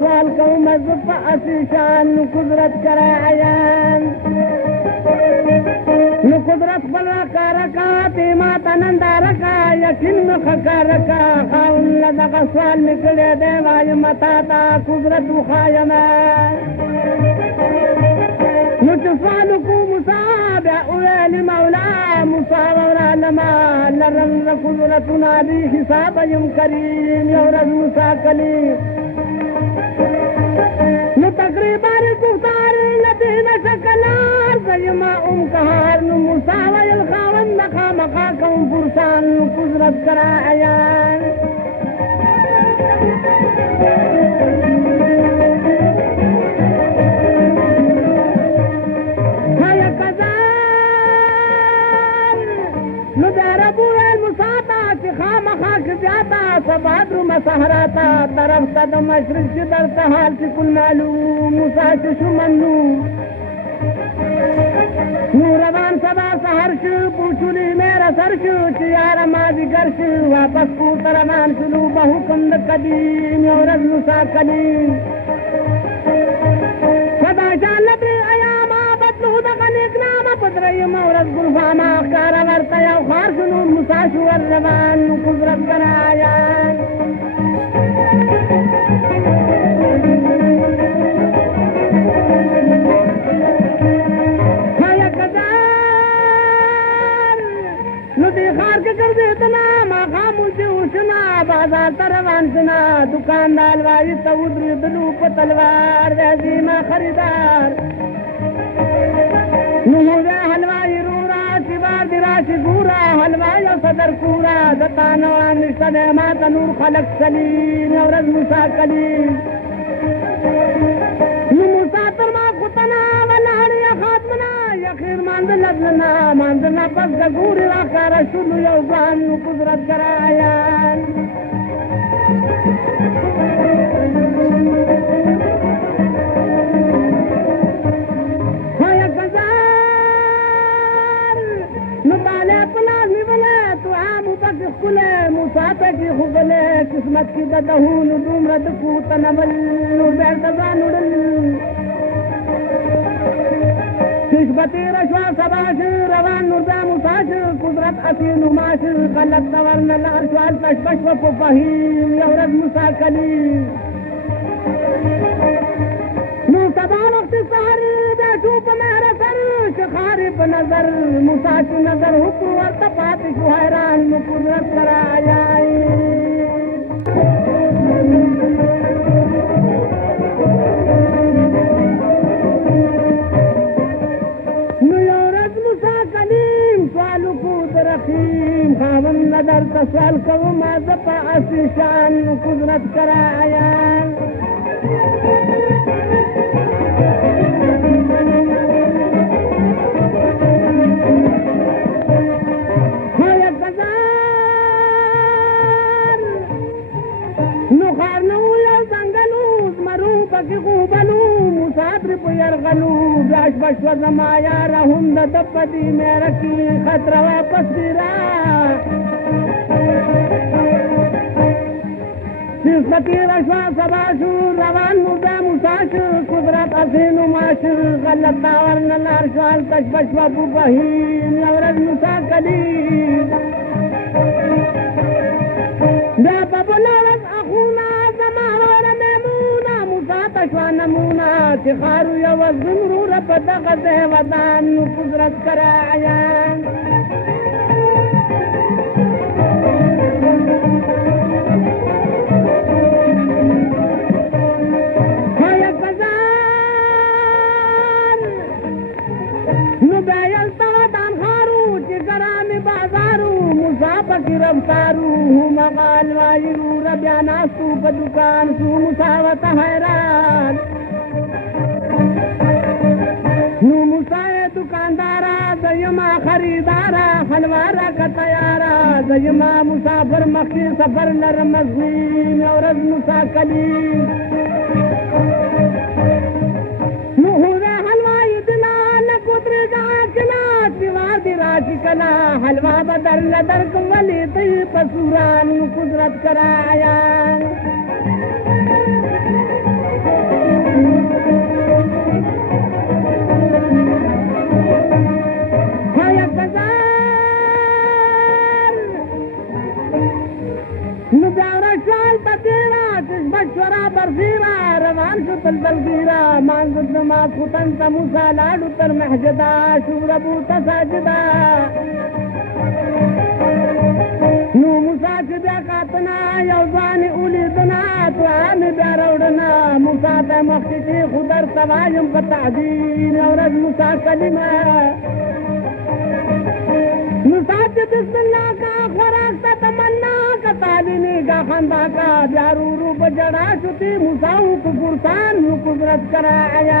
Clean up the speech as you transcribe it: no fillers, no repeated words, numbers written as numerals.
سوال کوم زفا اسیشان قدرت کرا عیان نو قدرت بلا کارکا تیما تنندارکا یقین مخکارکا خاون لدغ سوال نکلے دے وائی متاتا قدرت وخایما نو تسوال کو مصاب اویل مولا مصاب ورالما لرن قدرتنا بی حساب یم کریم یورز مساکلیم تقریبا گفتار لدین شکلار زیما کهار نو مساوی الخاون مقا مقا کون فرسان قدرت کرا عیان هیا کزار نو داربو المساطا چخا مقا کزیاتا سبادر مسحراتا طرف صد مشرق در تحال کی کل معلوم موسیٰ شمنو نوروان سبا سہر شو پوچھولی میرا سر شو چیارا ماضی گر شو واپس کو ترمان شلو بحکم قدیم یورز موسیٰ قدیم صدا شان لبری ایام بدلو دقن اکنام پدری مورز گلفاما اخکارا ورطا یو خار شنو موسیٰ شو الروان قدرت کرایان بازار تروان سنا دکاندار وائی تودری دلو په تلوار عظیمه خریدار نموزه حلوائی رورا چبار دراشی گورا حلوائی و صدر کورا دتانوان نشتد مات نور خلق سلیم یورز موسیٰ کلیم نموسیٰ ترما قطنا والنهاری خاتمنا یخیر ماندل لبننا ماندلنا پس گوری واقار شلو یوزان قدرت کرایان مسافر کی خوبلے قسمت کی بدہون دومرد کو تنول نور دزانول کشبتی رشوا سباش روان نور مساش قدرت اسین ماش غلط نورن الارشوال تشبش و فهیم یورد مساکلی نو سبان اختصاری بیٹو پا مہر سر شخاری پا نظر مساش نظر حکو ورطفات شو حیران نو قدرت کرائی نو یورد مساکلیم سوالو کود رخیم خاون نظر تسوال کو مازپا اسیشان نو قدرت کرائی مسافر پیرغلو بیاش بشو زمایا رہم دپتی میرا کی خطر واپس دیرا قسمتی رشوا سباشو روان مردہ مساش قدرت اسین ماش غلط داورن الارشوال تشبش وابو بہیم یورد مسا قدیم دا ببنارت اخونا زماور میمونا مسا تشوا نمونا تخارو یوز زمرو رب دغز ودان قدرت کرایان کی رفتارو مقال وایرو ربیاناستو پا دکان سو مساوت حیران نو مساوی دکاندارا زیما خریدارا حلوارا کا تیارا زیما مسافر مخی سفر لرمزین اورز مسا کلیم نوحودا حلوائی دنا نکودر جا کنا سوادی راشی کنا حلوا بدر لدرک ولی تی پسوران قدرت کرایا بشورا برزيرا روان شو بالبلغيرا مانزد ما فتن موسى لاډو تر محجدا شوربو تساجدا نو موسى چې بیا کاتنا یو ځان اولیدنا توان بیا راوړنا موسى ته مخکې خدر سوایم په تعظیم اورز موسى کلمه موسى بسم الله کا خوراک تا تمنا کا تعلیم کا خندا کا جارو روپ جڑا شتی موسى کو فرسان قدرت کرایا